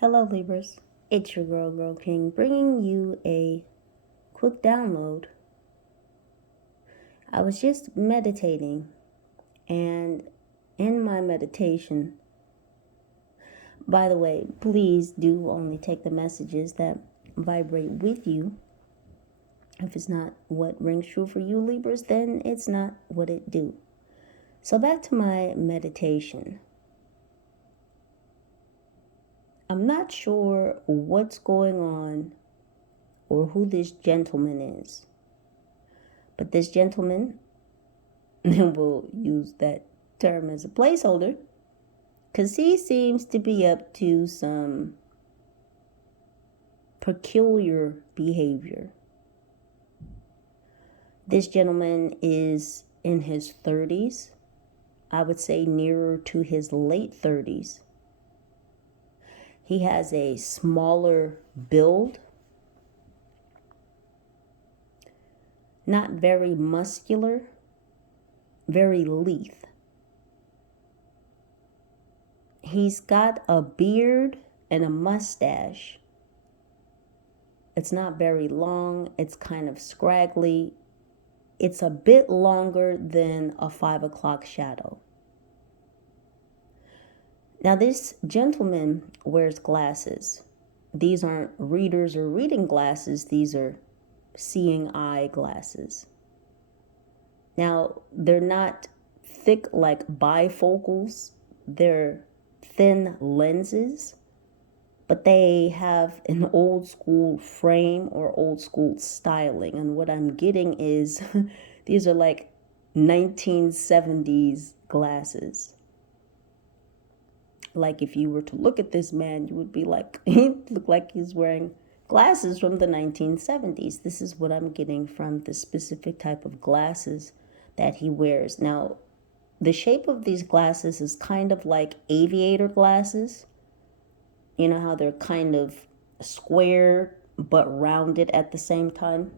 Hello Libras, it's your girl King, bringing you a quick download. I was just meditating, and in my meditation, by the way, please do only take the messages that vibrate with you. If it's not what rings true for you Libras, then it's not what it do. So back to my meditation. I'm not sure what's going on or who this gentleman is. But this gentleman, and we'll use that term as a placeholder, because he seems to be up to some peculiar behavior. This gentleman is in his 30s. I would say nearer to his late 30s. He has a smaller build. Not very muscular, very lithe. He's got a beard and a mustache. It's not very long. It's kind of scraggly. It's a bit longer than a 5 o'clock shadow. Now this gentleman wears glasses. These aren't readers or reading glasses. These are seeing eye glasses. Now, they're not thick like bifocals. They're thin lenses, but they have an old school frame or old school styling. And what I'm getting is these are like 1970s glasses. Like if you were to look at this man, you would be like, he looked like he's wearing glasses from the 1970s. This is what I'm getting from the specific type of glasses that he wears. Now, the shape of these glasses is kind of like aviator glasses. You know how they're kind of square but rounded at the same time?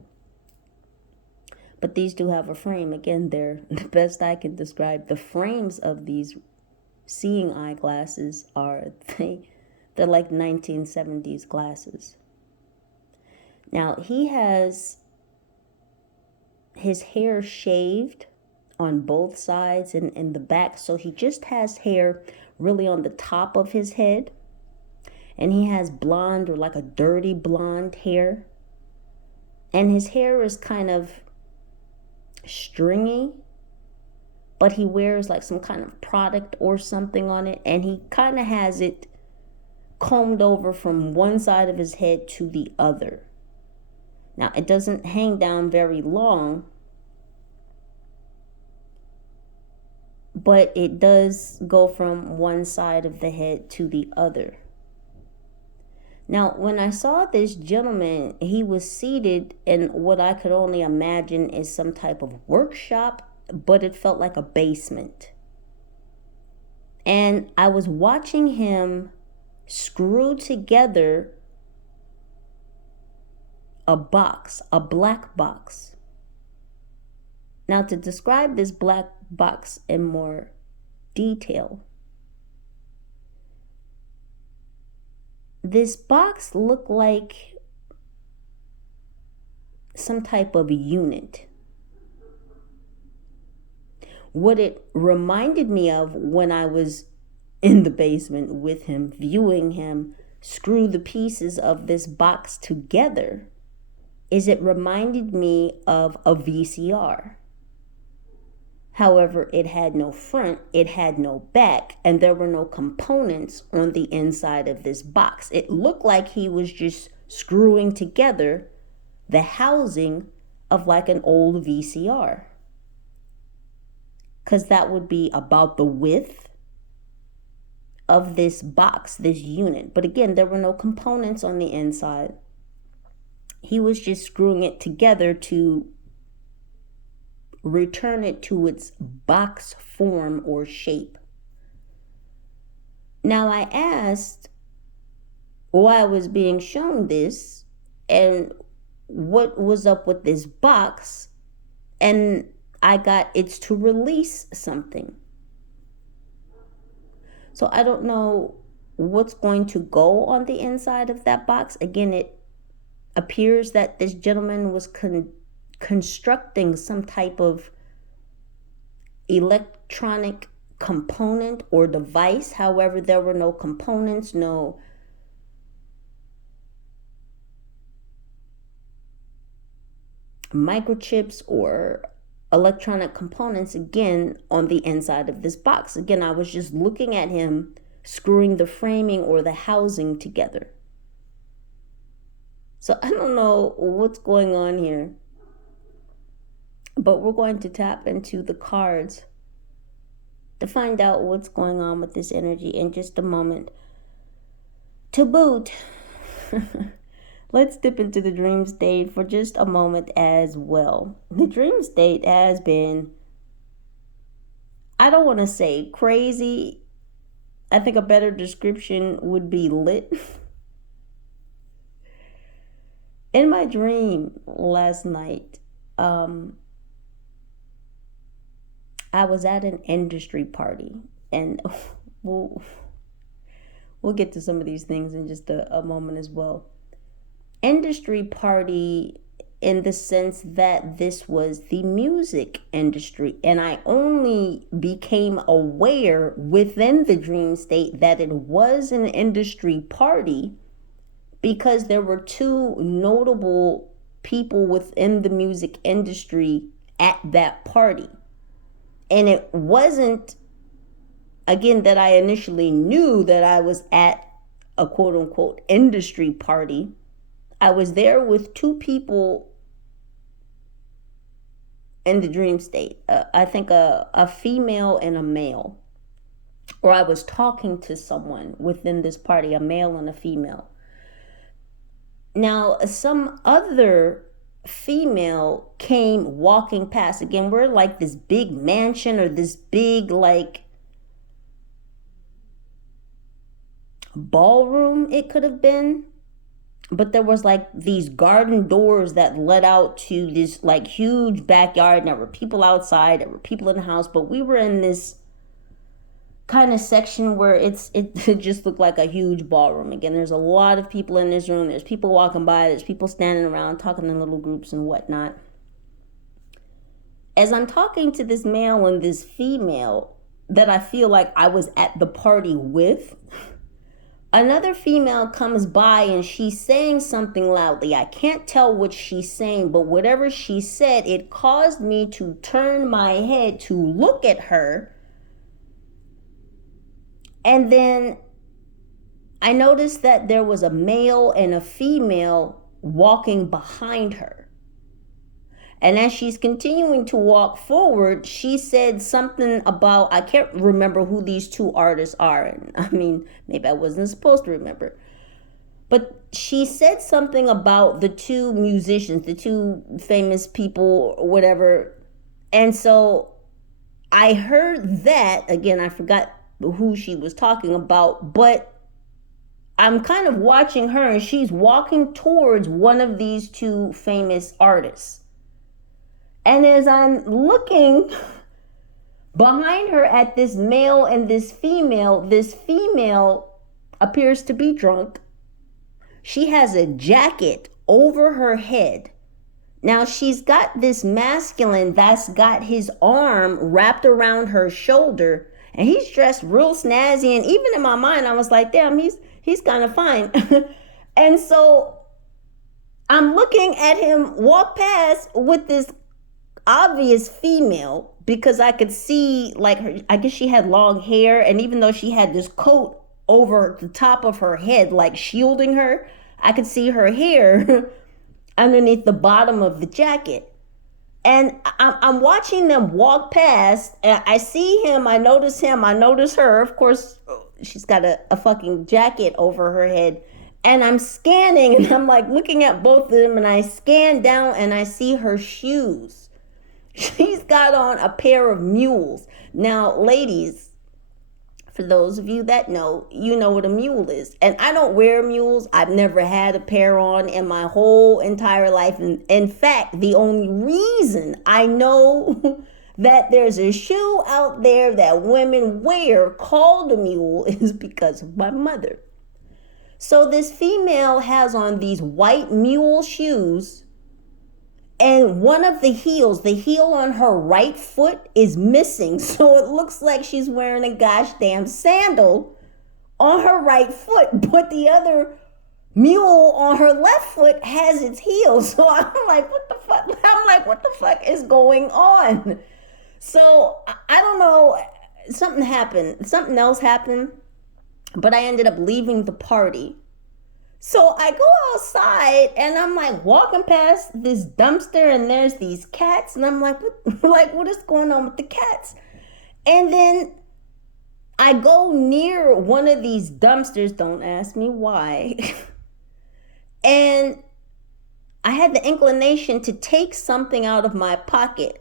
But these do have a frame. Again, they're the best I can describe. The frames of these seeing eye glasses are, they're like 1970s glasses. Now, he has his hair shaved on both sides and in the back. So he just has hair really on the top of his head. And he has blonde or like a dirty blonde hair. And his hair is kind of stringy. But he wears like some kind of product or something on it. And he kind of has it combed over from one side of his head to the other. Now, it doesn't hang down very long, but it does go from one side of the head to the other. Now, when I saw this gentleman, he was seated in what I could only imagine is some type of workshop, but it felt like a basement. And I was watching him screw together a box, a black box. Now, to describe this black box in more detail, this box looked like some type of unit. What it reminded me of when I was in the basement with him, viewing him screw the pieces of this box together, is it reminded me of a VCR. However, it had no front, it had no back, and there were no components on the inside of this box. It looked like he was just screwing together the housing of like an old VCR. Because that would be about the width of this box, this unit. But again, there were no components on the inside. He was just screwing it together to return it to its box form or shape. Now, I asked why I was being shown this and what was up with this box, and I got it's to release something. So I don't know what's going to go on the inside of that box. Again, it appears that this gentleman was constructing some type of electronic component or device. However, there were no components, no microchips or electronic components, again, on the inside of this box. Again, I was just looking at him screwing the framing or the housing together. So I don't know what's going on here, but we're going to tap into the cards to find out what's going on with this energy in just a moment. To boot, let's dip into the dream state for just a moment as well. The dream state has been, I don't want to say crazy. I think a better description would be lit. In my dream last night, I was at an industry party, and we'll get to some of these things in just a moment as well. Industry party in the sense that this was the music industry, and I only became aware within the dream state that it was an industry party because there were two notable people within the music industry at that party. And it wasn't, again, that I initially knew that I was at a quote unquote industry party. I was there with two people in the dream state. I think a female and a male. Or I was talking to someone within this party, a male and a female. Now, some other female came walking past. Again, we're like this big mansion or this big like ballroom it could have been, but there was like these garden doors that led out to this like huge backyard, and there were people outside, there were people in the house, but we were in this kind of section where it just looked like a huge ballroom. Again, there's a lot of people in this room. There's people walking by. There's people standing around talking in little groups and whatnot. As I'm talking to this male and this female that I feel like I was at the party with, another female comes by and she's saying something loudly. I can't tell what she's saying, but whatever she said, it caused me to turn my head to look at her. And then I noticed that there was a male and a female walking behind her. And as she's continuing to walk forward, she said something about, I can't remember who these two artists are. And I mean, maybe I wasn't supposed to remember. But she said something about the two musicians, the two famous people, or whatever. And so I heard that, again, I forgot who she was talking about, but I'm kind of watching her and she's walking towards one of these two famous artists. And as I'm looking behind her at this male and this female appears to be drunk. She has a jacket over her head. Now she's got this masculine that's got his arm wrapped around her shoulder, and he's dressed real snazzy. And even in my mind, I was like, damn, he's kind of fine. And so I'm looking at him walk past with this obvious female, because I could see like her, I guess she had long hair, and even though she had this coat over the top of her head, like shielding her, I could see her hair underneath the bottom of the jacket. And I'm watching them walk past, and I see him, I notice him, I notice her. Of course, she's got a fucking jacket over her head. And I'm scanning, and I'm like looking at both of them, and I scan down and I see her shoes. She's got on a pair of mules. Now, ladies, for those of you that know, you know what a mule is. And I don't wear mules. I've never had a pair on in my whole entire life. And in fact, the only reason I know that there's a shoe out there that women wear called a mule is because of my mother. So this female has on these white mule shoes, and one of the heels, the heel on her right foot, is missing. So it looks like she's wearing a gosh damn sandal on her right foot, but the other mule on her left foot has its heel. So I'm like, what the fuck? I'm like, what the fuck is going on? So I don't know. Something happened. Something else happened. But I ended up leaving the party. So I go outside and I'm like walking past this dumpster and there's these cats. And I'm like, what is going on with the cats? And then I go near one of these dumpsters. Don't ask me why. And I had the inclination to take something out of my pocket.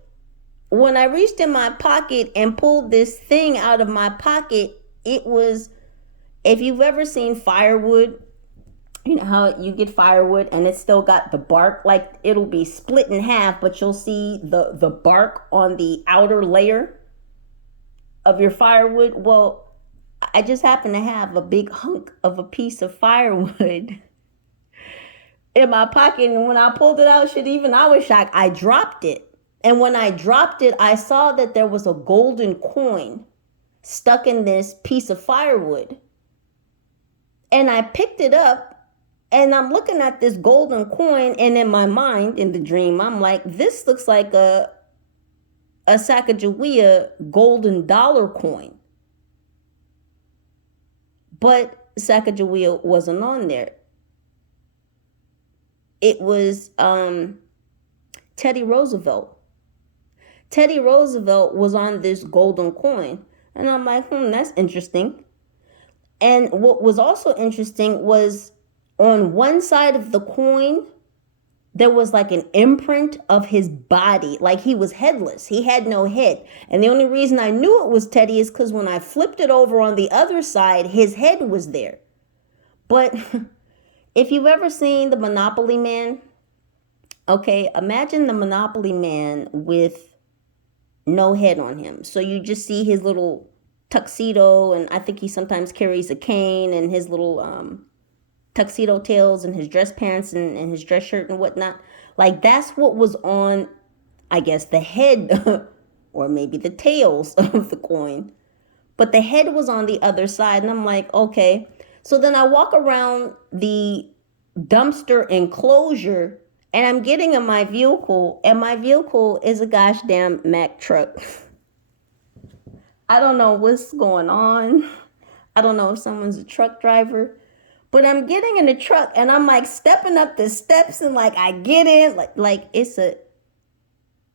When I reached in my pocket and pulled this thing out of my pocket, it was, if you've ever seen firewood, you know how you get firewood and it's still got the bark, like it'll be split in half, but you'll see the bark on the outer layer of your firewood. Well, I just happen to have a big hunk of a piece of firewood in my pocket. And when I pulled it out, I was shocked. I dropped it. And when I dropped it, I saw that there was a golden coin stuck in this piece of firewood. And I picked it up and I'm looking at this golden coin. And in my mind, in the dream, I'm like, this looks like a Sacagawea golden dollar coin. But Sacagawea wasn't on there. It was Teddy Roosevelt. Teddy Roosevelt was on this golden coin. And I'm like, that's interesting. And what was also interesting was on one side of the coin, there was like an imprint of his body. Like he was headless. He had no head. And the only reason I knew it was Teddy is because when I flipped it over on the other side, his head was there. But if you've ever seen the Monopoly Man, okay, imagine the Monopoly Man with no head on him. So you just see his little tuxedo, and I think he sometimes carries a cane, and his little tuxedo tails and his dress pants and his dress shirt and whatnot. Like that's what was on, I guess, the head or maybe the tails of the coin. But the head was on the other side. And I'm like, okay. So then I walk around the dumpster enclosure and I'm getting in my vehicle, and my vehicle is a gosh damn Mack truck. I don't know what's going on. I don't know if someone's a truck driver. But I'm getting in the truck and I'm like stepping up the steps and like I get in like it's a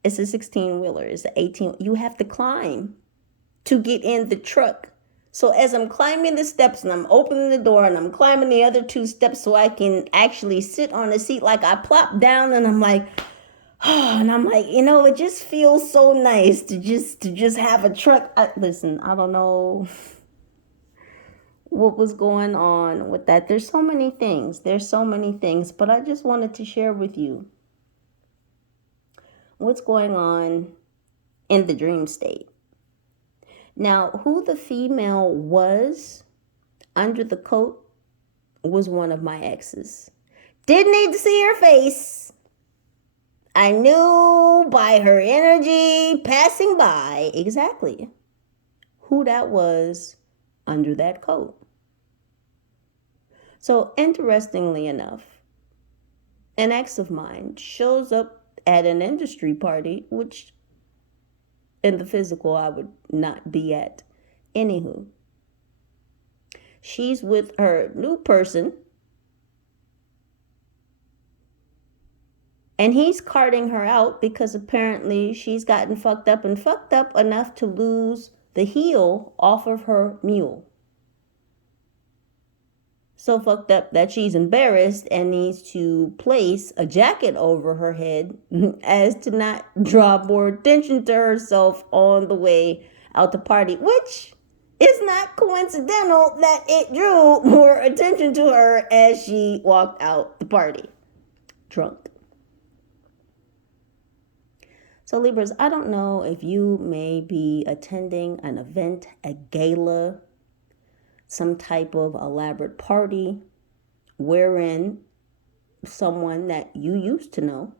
16-wheeler, it's an 18. You have to climb to get in the truck. So as I'm climbing the steps and I'm opening the door and I'm climbing the other 2 steps so I can actually sit on the seat, like I plop down and I'm like, oh, and I'm like, it just feels so nice to just have a truck. Listen, I don't know what was going on with that. There's so many things. But I just wanted to share with you what's going on in the dream state. Now, who the female was under the coat was one of my exes. Didn't need to see her face. I knew by her energy passing by exactly who that was under that coat. So interestingly enough, an ex of mine shows up at an industry party, which in the physical I would not be at. Anywho, she's with her new person and he's carting her out because apparently she's gotten fucked up enough to lose the heel off of her mule. So fucked up that she's embarrassed and needs to place a jacket over her head as to not draw more attention to herself on the way out to party, which is not coincidental that it drew more attention to her as she walked out the party drunk. So Libras, I don't know if you may be attending an event, a gala, some type of elaborate party wherein someone that you used to know,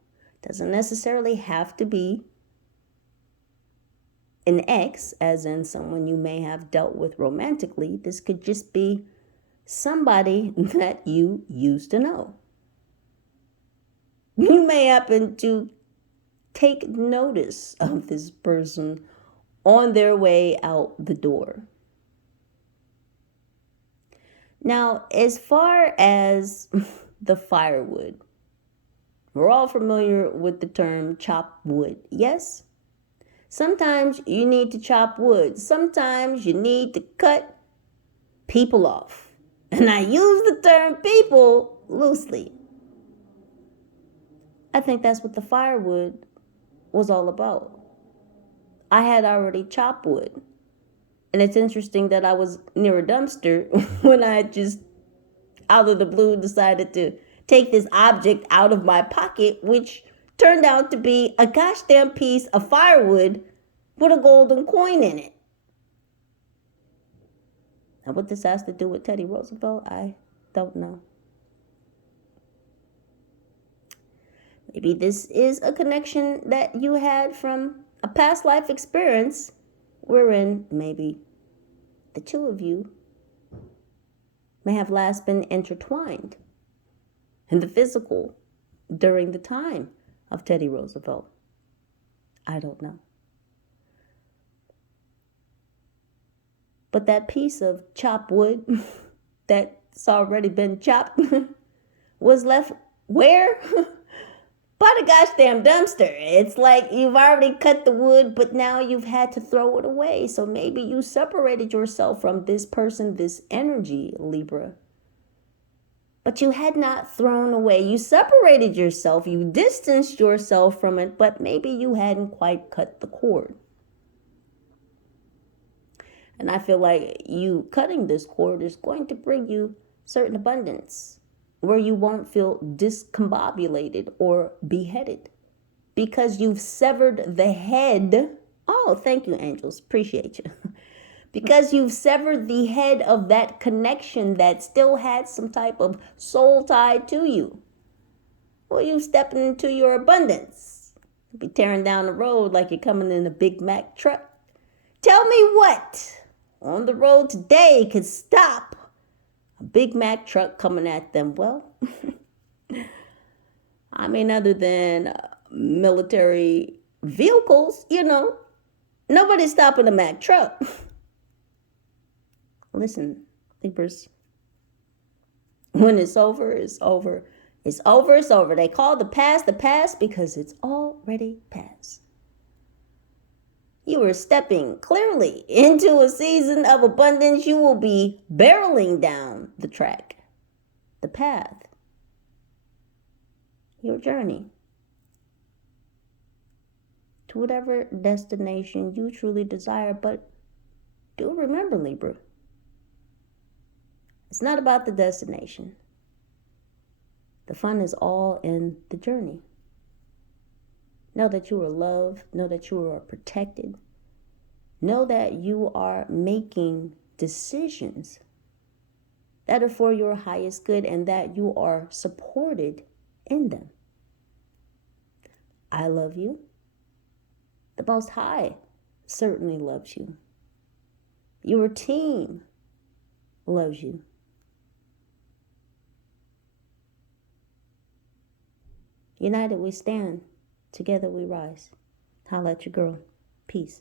doesn't necessarily have to be an ex, as in someone you may have dealt with romantically. This could just be somebody that you used to know. You may happen to take notice of this person on their way out the door. Now, as far as the firewood, we're all familiar with the term chop wood, yes? Sometimes you need to chop wood. Sometimes you need to cut people off. And I use the term people loosely. I think that's what the firewood was all about. I had already chopped wood. And it's interesting that I was near a dumpster when I just, out of the blue, decided to take this object out of my pocket, which turned out to be a gosh damn piece of firewood with a golden coin in it. Now, what this has to do with Teddy Roosevelt, I don't know. Maybe this is a connection that you had from a past life experience wherein maybe the two of you may have last been intertwined in the physical during the time of Teddy Roosevelt. I don't know. But that piece of chopped wood that's already been chopped was left where? By the gosh damn dumpster. It's like you've already cut the wood, but now you've had to throw it away. So maybe you separated yourself from this person, this energy, Libra. But you had not thrown away. You separated yourself. You distanced yourself from it, but maybe you hadn't quite cut the cord. And I feel like you cutting this cord is going to bring you certain abundance where you won't feel discombobulated or beheaded because you've severed the head. Oh, thank you, angels. Appreciate you. Because you've severed the head of that connection that still had some type of soul tied to you. Well, you stepping into your abundance. You'll be tearing down the road like you're coming in a Big Mac truck. Tell me what on the road today could stop a Big Mac truck coming at them. Well, I mean, other than military vehicles, nobody's stopping a Mac truck. Listen, Libras, when it's over, it's over. It's over, it's over. They call the past because it's already past. You are stepping clearly into a season of abundance. You will be barreling down the track, the path, your journey to whatever destination you truly desire. But do remember, Libra, it's not about the destination. The fun is all in the journey. Know that you are loved. Know that you are protected. Know that you are making decisions that are for your highest good and that you are supported in them. I love you. The Most High certainly loves you. Your team loves you. United we stand. Together we rise. Holla at your girl. Peace.